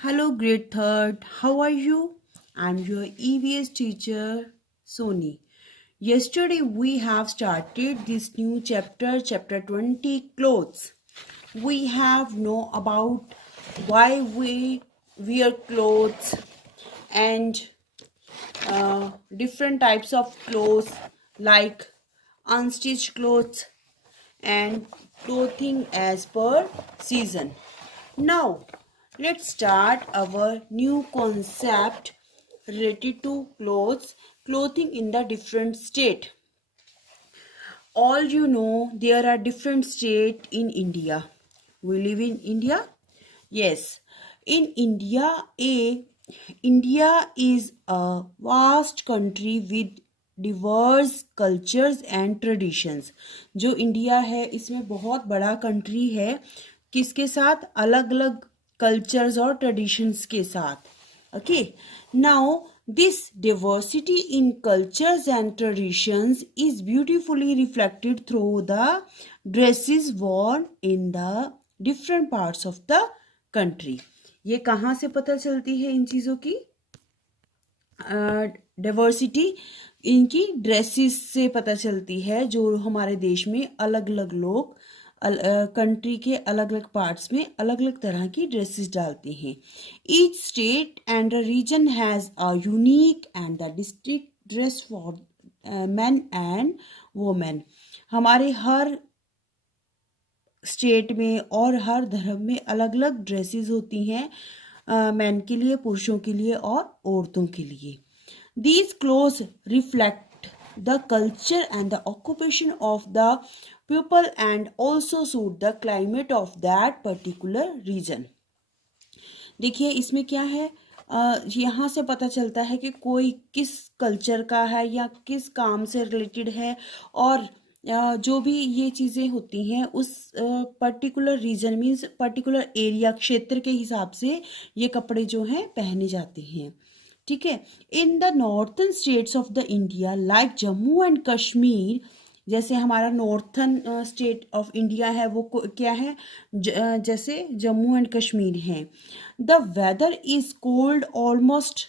Hello, grade third. How are you? I'm your EVS teacher, Sony. Yesterday, we have started this new chapter, chapter 20, clothes. We have know about why we wear clothes and different types of clothes like unstitched clothes and clothing as per season. Now, let's start our new concept related to clothing in the different state. All you know, there are different state in India. We live in India. Yes, in India is a vast country with diverse cultures and traditions. जो India है इसमें बहुत बड़ा country है, किसके साथ? अलग अलग कल्चर्स और ट्रेडिशंस के साथ. Okay, now this diversity in cultures and traditions is beautifully reflected through the dresses worn in the different parts of the country. ये कहाँ से पता चलती है इन चीज़ों की? डाइवर्सिटी इनकी ड्रेसेस से पता चलती है, जो हमारे देश में अलग अलग लोग कंट्री के अलग अलग पार्ट्स में अलग अलग तरह की ड्रेसेस डालते हैं. Each state and a region has a unique and the district dress for man and women. हमारे हर स्टेट में और हर धर्म में अलग अलग ड्रेसेस होती हैं, मैन के लिए, पुरुषों के लिए और औरतों के लिए. These clothes reflect the culture and the occupation of the people and also suit the climate of that particular region. देखिए इसमें क्या है, यहाँ से पता चलता है कि कोई किस कल्चर का है या किस काम से रिलेटेड है, और जो भी ये चीज़ें होती हैं उस particular region means particular area, क्षेत्र के हिसाब से ये कपड़े जो हैं पहने जाते हैं. ठीक है. In the northern states of the India like Jammu and Kashmir, जैसे हमारा नॉर्थन स्टेट ऑफ इंडिया है वो क्या है, जैसे जम्मू एंड कश्मीर है. The weather is cold almost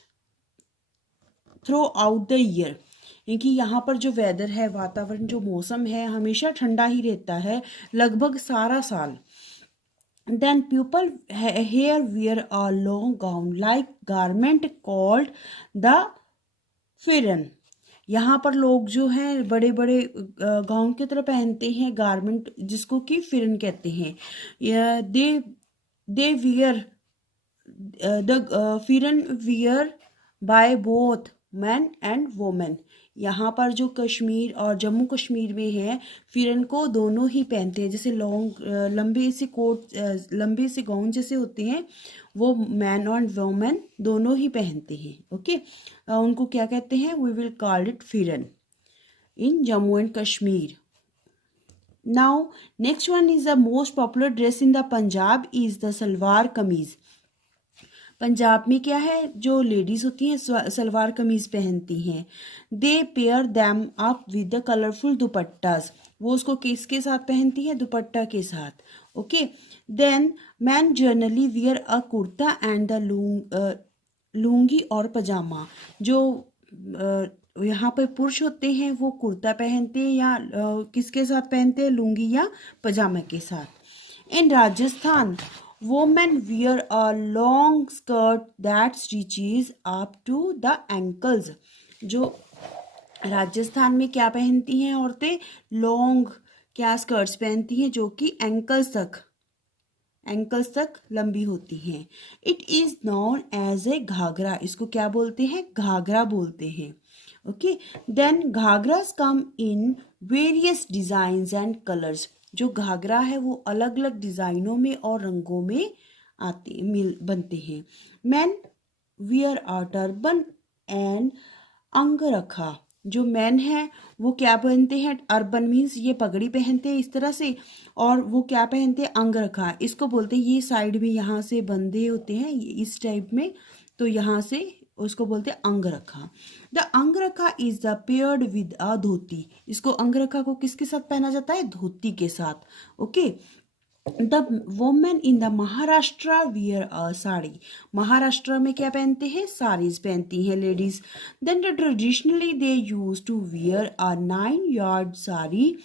throughout the year, क्योंकि यहाँ पर जो वेदर है, वातावरण, जो मौसम है हमेशा ठंडा ही रहता है लगभग सारा साल. Then people here wear a long gown like garment called the फिरन. यहाँ पर लोग जो हैं बड़े बड़े गाउन की तरह पहनते हैं, गारमेंट जिसको कि फिरन कहते हैं. दे वियर द फिरन wear by both man and women. यहाँ पर जो कश्मीर और जम्मू कश्मीर में है, फिरन को दोनों ही पहनते हैं. जैसे लॉन्ग लंबे से कोट, लंबे से गाउन जैसे होते हैं, वो मैन और वोमेन दोनों ही पहनते हैं. ओके, उनको क्या कहते हैं? We will call it phiran in Jammu and Kashmir. Now next one is the most popular dress in the Punjab is the salwar kameez. Punjab में क्या है, जो लेडीज होती हैं सलवार कमीज पहनती हैं. They pair them up with the colourful dupattas. वो उसको किसके साथ पहनती है? दुपट्टा के साथ. Okay. Then man generally wear a kurta and the lungi और पजामा. जो यहाँ पर पुरुष होते हैं वो कुर्ता पहनते हैं या किसके साथ पहनते हैं? लुंगी या पजामा के साथ. इन Rajasthan women wear a long skirt that reaches up to the ankles. जो राजस्थान में क्या पहनती हैं औरतें? लॉन्ग क्या स्कर्ट्स पहनती हैं जो कि एंकल्स तक लंबी होती हैं. It is known as a ghagra. इसको क्या बोलते हैं? घाघरा बोलते हैं. Okay. Then ghagras come in various designs and colours. जो घाघरा है वो अलग अलग डिजाइनों में और रंगों में बनते हैं. Man wear a turban and angarkha. जो मैन है वो क्या पहनते हैं? अर्बन मीन्स ये पगड़ी पहनते हैं इस तरह से, और वो क्या पहनते हैं? अंगरखा. इसको बोलते हैं, ये साइड में यहाँ से बंधे होते हैं इस टाइप में, तो यहाँ से उसको बोलते हैं angarkha. The angarkha is the paired with a dhoti. इसको अंगरखा को किसके साथ पहना जाता है? धोती के साथ. Okay. The women in the Maharashtra wear a sari. Maharashtra में क्या पहनते हैं? साड़ीज पहनती हैं ladies. Then the traditionally they use to wear a 9 yard sari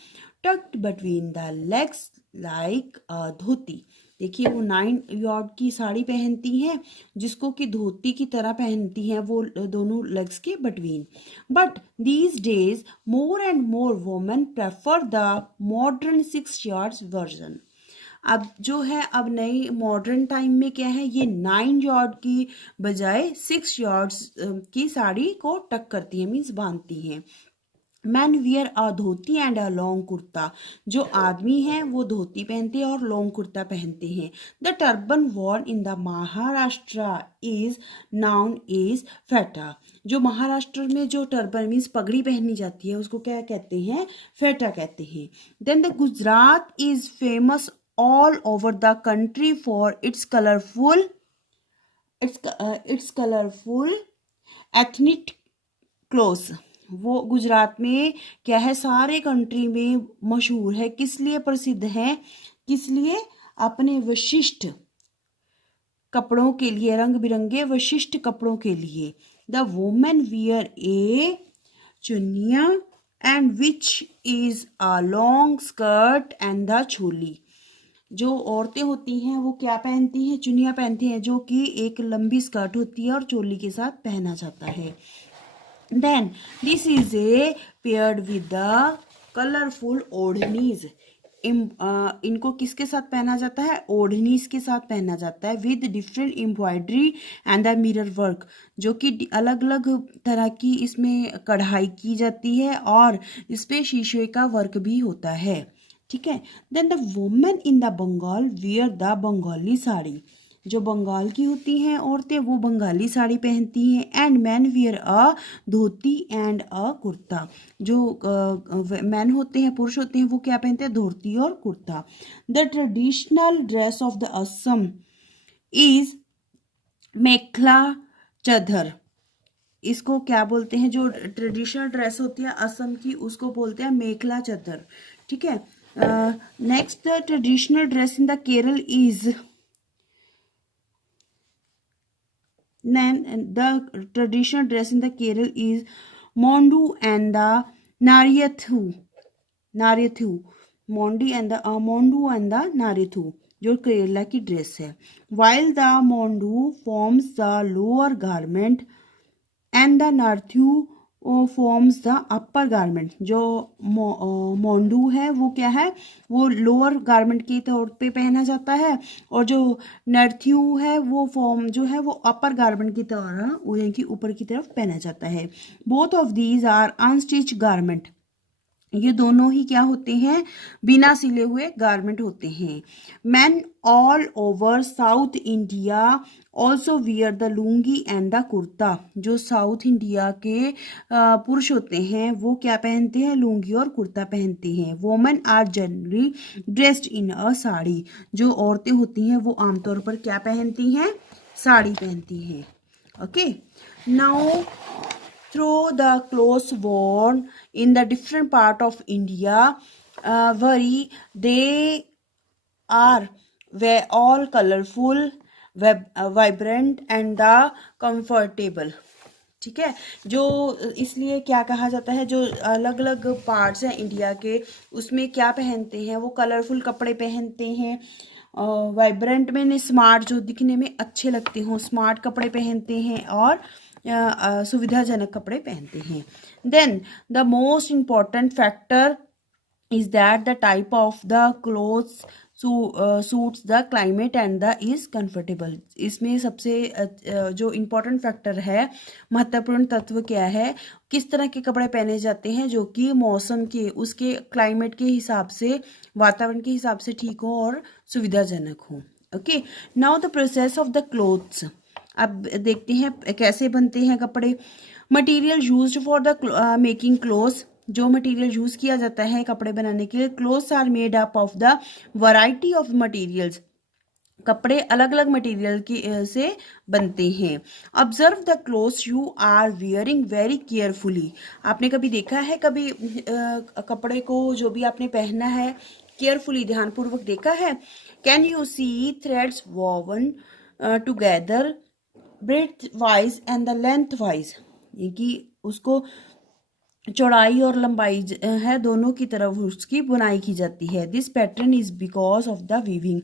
tucked between the legs like a dhoti. देखिए वो 9 yard की साड़ी पहनती हैं जिसको कि धोती की तरह पहनती हैं वो दोनों लेग्स के between. But these days more and more women prefer the modern 6 yards version. अब जो है अब नई मॉडर्न टाइम में क्या है, ये 9 yard की बजाय 6 yards की साड़ी को टक करती है, मीन्स बांधती हैं। Man wear a dhoti and a long kurta. जो आदमी हैं वो धोती पहनते हैं और लॉन्ग कुर्ता पहनते हैं। The turban worn in the Maharashtra is known is feta. जो महाराष्ट्र में जो टर्बन मीन्स पगड़ी पहनी जाती है उसको क्या कहते हैं? फेटा कहते हैं। Then the Gujarat is famous all over the country for its colorful ethnic clothes। वो गुजरात में क्या है, सारे कंट्री में मशहूर है। किस लिए प्रसिद्ध है? किस लिए? अपने विशिष्ट कपड़ों के लिए, रंग बिरंगे विशिष्ट कपड़ों के लिए। The women wear a chuniya and which is a long skirt and the choli. जो औरतें होती हैं वो क्या पहनती हैं? चुनिया पहनती हैं, जो कि एक लंबी स्कर्ट होती है और चोली के साथ पहना जाता है। Then this is a paired with the colourful odhnis. इनको किसके साथ पहना जाता है? ओढ़नीज के साथ पहना जाता है। With different embroidery and the mirror work, जो कि अलग अलग तरह की इसमें कढ़ाई की जाती है और इस पे शीशे का वर्क भी होता है। ठीक है। Then the women in the Bengal wear the Bengali sari. जो बंगाल की होती हैं औरतें वो बंगाली साड़ी पहनती हैं। And man wear a dhoti and अ कुर्ता। जो मैन होते हैं, पुरुष होते हैं, वो क्या पहनते हैं? धोती और kurta. The traditional dress of the Assam is mekhela chador. इसको क्या बोलते हैं? जो ट्रेडिशनल ड्रेस होती है असम की उसको बोलते हैं मेखला चादर। ठीक है। Next the traditional dress in the Kerala is the traditional dress in the Kerala is Mondu and the Naryathu. Mondu and the Naryathu जो केरला की ड्रेस है। While the Mondu forms the lower garment and the Naryathu forms the upper garment. जो मोंडू है वो क्या है? वो lower garment के तौर पे पहना जाता है और जो नर्थ्यू है वो फॉर्म जो है वो अपर गारमेंट की तरह उन्हें की ऊपर की तरफ पहना जाता है। Both of these are unstitch garment. ये दोनों ही क्या होते हैं? बिना सिले हुए गारमेंट होते हैं। Man all over south India also wear the lungi and the kurta. जो साउथ इंडिया के पुरुष होते हैं वो क्या पहनते हैं? लुंगी और कुर्ता पहनते हैं। Women are generally dressed in a sari. जो औरतें होती हैं वो आमतौर पर क्या पहनती हैं? साड़ी पहनती हैं। Okay, now through the clothes worn in the different part of India vary. They are all colorful, vibrant and the comfortable। ठीक है। जो इसलिए क्या कहा जाता है, जो अलग अलग पार्ट्स हैं इंडिया के उसमें क्या पहनते हैं? वो कलरफुल कपड़े पहनते हैं। वाइब्रेंट में स्मार्ट, जो दिखने में अच्छे लगते हों, स्मार्ट कपड़े पहनते हैं और सुविधाजनक कपड़े पहनते हैं। Then the most important factor is that the type of the clothes suits the climate and the is comfortable. इसमें सबसे जो इम्पोर्टेंट फैक्टर है, महत्वपूर्ण तत्व क्या है? किस तरह के कपड़े पहने जाते हैं जो कि मौसम के, उसके क्लाइमेट के हिसाब से, वातावरण के हिसाब से ठीक हो और सुविधाजनक हो। Okay, now the process of the clothes. अब देखते हैं कैसे बनते हैं कपड़े। Material used for the making clothes. जो मटेरियल यूज किया जाता है कपड़े बनाने के लिए। Clothes are made up of the variety of materials. कपड़े अलग अलग मटेरियल की से बनते हैं। Observe the clothes you are wearing very carefully. आपने कभी देखा है, कभी कपड़े को जो भी आपने पहना है केयरफुली ध्यानपूर्वक देखा है? Can you see threads woven together breadth wise and the length wise, ये कि उसको चौड़ाई और लंबाई है दोनों की तरफ उसकी बुनाई की जाती है। This pattern is because of the weaving,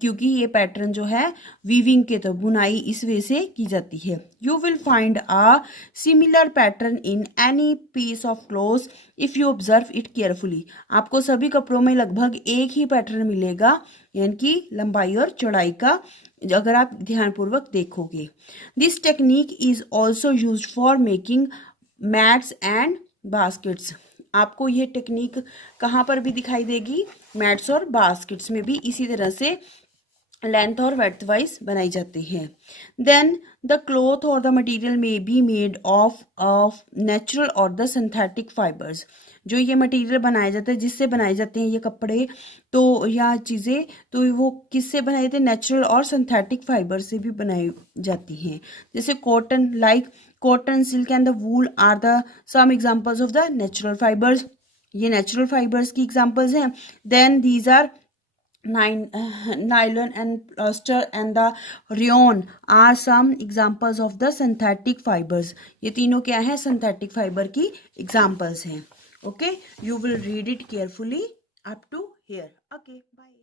क्योंकि ये पैटर्न जो है वीविंग के तो बुनाई इस वे से की जाती है। You will find a similar pattern in any piece of cloth if you observe it carefully. आपको सभी कपड़ों में लगभग एक ही पैटर्न मिलेगा, यानी कि लंबाई और चौड़ाई का, अगर आप ध्यानपूर्वक देखोगे। This technique is also use for making mats and baskets. आपको ये टेक्निक कहाँ पर भी दिखाई देगी, मैट्स और बास्केट्स में भी इसी तरह से लेंथ और वेड्थ वाइज बनाई जाती है। देन द क्लॉथ और द मटेरियल में बी मेड ऑफ नेचुरल और द सिंथेटिक फाइबर्स। जो ये मटेरियल बनाया जाता है, जिससे बनाए जाते हैं ये कपड़े तो या चीज़ें, तो वो किससे बनाए जाते हैं, नेचुरल और सिंथेटिक फाइबर से भी बनाई जाती हैं। जैसे cotton, like cotton, silk and the wool are the some examples of the natural fibres. ये नेचुरल फाइबर्स की एग्जांपल्स हैं। Then these are nylon and polyester and the rayon are some examples of the synthetic fibers। ये तीनों क्या है, synthetic fiber की examples हैं। Okay, you will read it carefully up to here. Okay, bye.